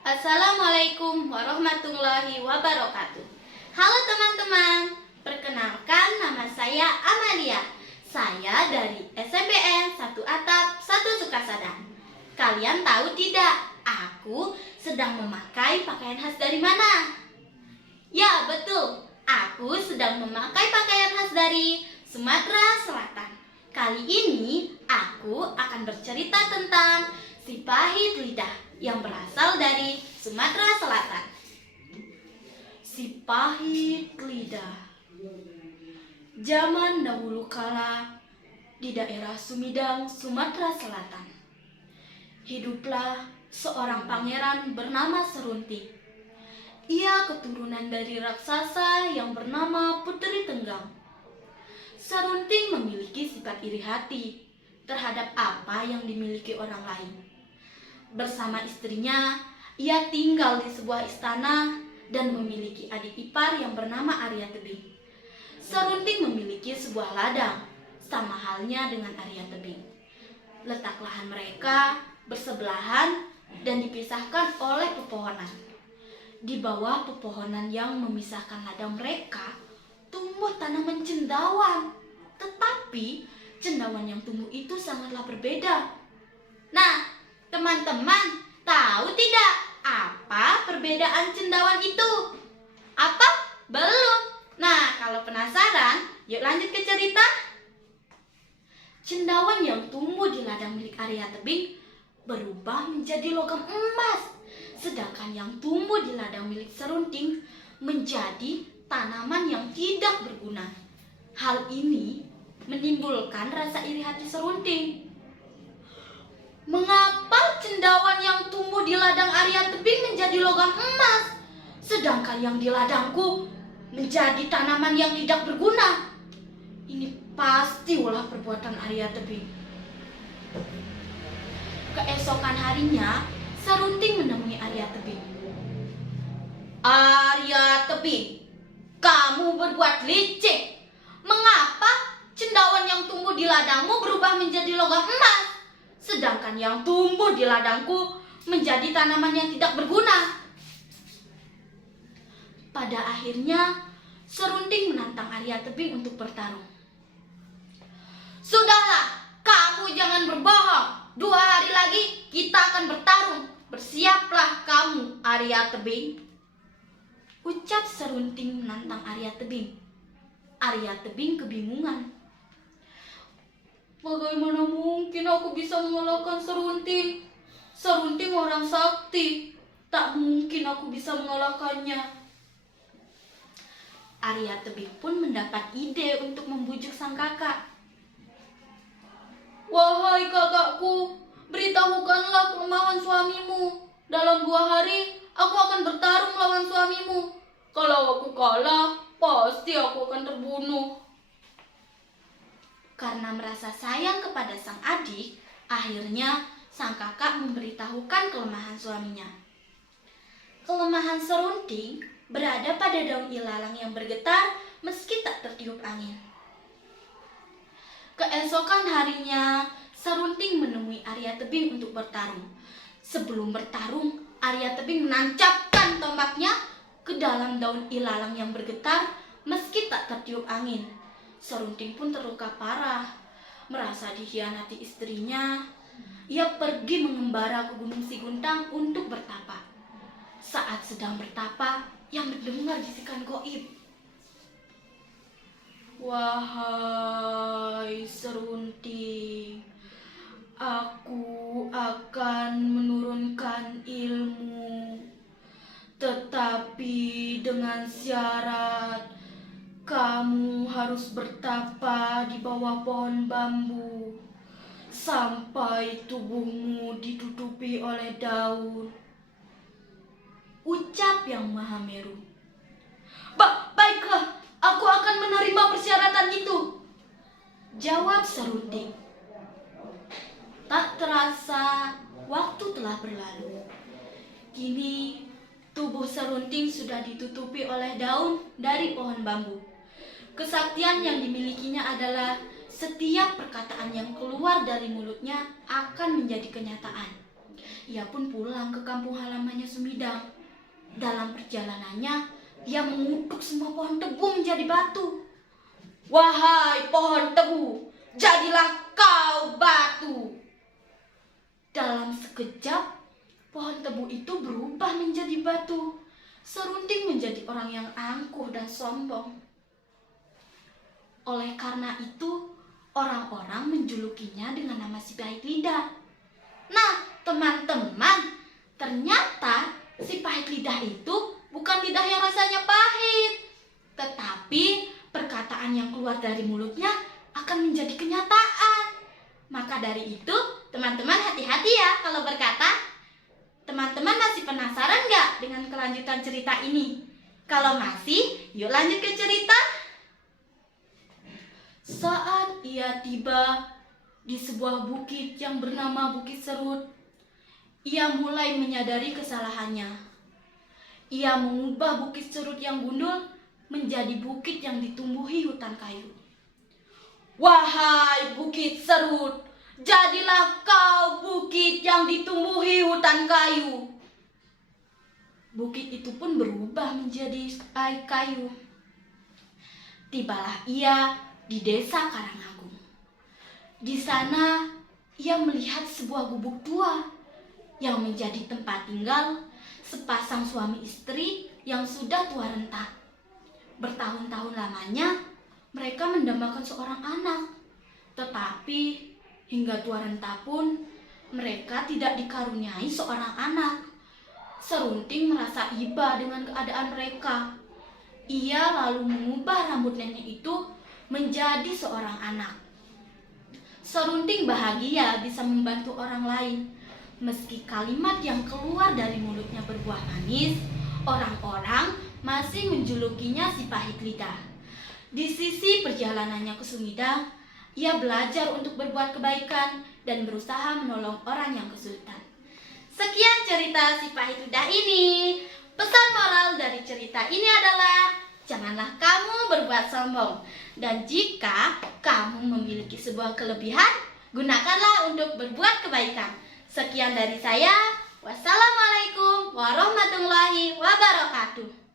Assalamualaikum warahmatullahi wabarakatuh. Halo teman-teman, perkenalkan nama saya Amalia. Saya dari SMPN 1 Atap 1 Sukasada. Kalian tahu tidak, aku sedang memakai pakaian khas dari mana? Ya, betul. Aku sedang memakai pakaian khas dari Sumatera Selatan. Kali ini aku akan bercerita tentang si pahit lidah yang berasal dari Sumatera Selatan. Si pahit lidah. Zaman dahulu kala, di daerah Sumedang, Sumatera Selatan, hiduplah seorang pangeran bernama Serunting. Ia keturunan dari raksasa yang bernama Putri Tenggang. Serunting memiliki sifat iri hati terhadap apa yang dimiliki orang lain. Bersama istrinya, ia tinggal di sebuah istana dan memiliki adik ipar yang bernama Arya Tebing. Serunting memiliki sebuah ladang, sama halnya dengan Arya Tebing. Letak lahan mereka bersebelahan dan dipisahkan oleh pepohonan. Di bawah pepohonan yang memisahkan ladang mereka, tumbuh tanaman cendawan. Tetapi cendawan yang tumbuh itu sangatlah berbeda. Nah, teman-teman, tahu tidak apa perbedaan cendawan itu? Apa? Belum? Nah, kalau penasaran, yuk lanjut ke cerita. Cendawan yang tumbuh di ladang milik Arya Tebing berubah menjadi logam emas, sedangkan yang tumbuh di ladang milik Serunting menjadi tanaman yang tidak berguna. Hal ini menimbulkan rasa iri hati Serunting. Mengapa cendawan yang tumbuh di ladang Arya Tebing menjadi logam emas, sedangkan yang di ladangku menjadi tanaman yang tidak berguna? Ini pasti ulah perbuatan Arya Tebing. Keesokan harinya, Serunting menemui Arya Tebing. Arya Tebing, kamu berbuat licik. Mengapa cendawan yang tumbuh di ladangmu berubah menjadi logam emas, sedangkan yang tumbuh di ladangku menjadi tanaman yang tidak berguna? Pada akhirnya, Serunting menantang Arya Tebing untuk bertarung. Sudahlah, kamu jangan berbohong. 2 hari lagi kita akan bertarung. Bersiaplah kamu, Arya Tebing, ucap Serunting menantang Arya Tebing. Arya Tebing kebingungan. Bagaimana mungkin aku bisa mengalahkan Serunting? Serunting orang sakti. Tak mungkin aku bisa mengalahkannya. Arya Tebing pun mendapat ide untuk membujuk sang kakak. Wahai kakakku, beritahukanlah kelemahan suamimu. Dalam 2 hari, aku akan bertarung melawan suamimu. Kalau aku kalah, pasti aku akan terbunuh. Karena merasa sayang kepada sang adik, akhirnya sang kakak memberitahukan kelemahan suaminya. Kelemahan Serunting berada pada daun ilalang yang bergetar meski tak tertiup angin. Keesokan harinya, Serunting menemui Arya Tebing untuk bertarung. Sebelum bertarung, Arya Tebing menancapkan tombaknya ke dalam daun ilalang yang bergetar meski tak tertiup angin. Serunting pun terluka parah. Merasa dikhianati istrinya, ia pergi mengembara ke Gunung Siguntang untuk bertapa. Saat sedang bertapa, ia mendengar bisikan gaib. Wahai Serunting, aku akan menurunkan ilmu, tetapi dengan syarat kamu harus bertapa di bawah pohon bambu sampai tubuhmu ditutupi oleh daun, ucap Yang Maha Meru. Baiklah, aku akan menerima persyaratan itu, jawab Serunting. Tak terasa, waktu telah berlalu. Kini, tubuh Serunting sudah ditutupi oleh daun dari pohon bambu. Kesaktian yang dimilikinya adalah setiap perkataan yang keluar dari mulutnya akan menjadi kenyataan. ia pun pulang ke kampung halamannya Sumidang. Dalam perjalanannya, ia mengutuk semua pohon tebu menjadi batu. "Wahai pohon tebu, jadilah kau batu!" Dalam sekejap, pohon tebu itu berubah menjadi batu. Serunting menjadi orang yang angkuh dan sombong. Oleh karena itu, orang-orang menjulukinya dengan nama si pahit lidah. Nah, teman-teman, ternyata si pahit lidah itu bukan lidah yang rasanya pahit, tetapi perkataan yang keluar dari mulutnya akan menjadi kenyataan. Maka dari itu, teman-teman hati-hati ya kalau berkata. Teman-teman masih penasaran nggak dengan kelanjutan cerita ini? Kalau masih, yuk lanjut ke cerita. Saat ia tiba di sebuah bukit yang bernama Bukit Serut, ia mulai menyadari kesalahannya. Ia mengubah Bukit Serut yang gundul menjadi bukit yang ditumbuhi hutan kayu. "Wahai Bukit Serut, jadilah kau bukit yang ditumbuhi hutan kayu." Bukit itu pun berubah menjadi kayu. Tibalah ia di desa Karangagung. Di sana ia melihat sebuah gubuk tua yang menjadi tempat tinggal sepasang suami istri yang sudah tua renta. Bertahun-tahun lamanya mereka mendambakan seorang anak. Tetapi hingga tua renta pun mereka tidak dikaruniai seorang anak. Serunting merasa iba dengan keadaan mereka. Ia lalu mengubah rambut nenek itu menjadi seorang anak. Serunting bahagia bisa membantu orang lain. Meski kalimat yang keluar dari mulutnya berbuah manis, orang-orang masih menjulukinya si pahit lidah. Di sisi perjalanannya ke Sumidang, ia belajar untuk berbuat kebaikan dan berusaha menolong orang yang kesulitan. Sekian cerita si pahit lidah ini. Pesan moral dari cerita ini adalah janganlah kamu berbuat sombong. Dan jika kamu memiliki sebuah kelebihan, gunakanlah untuk berbuat kebaikan. Sekian dari saya. Wassalamualaikum warahmatullahi wabarakatuh.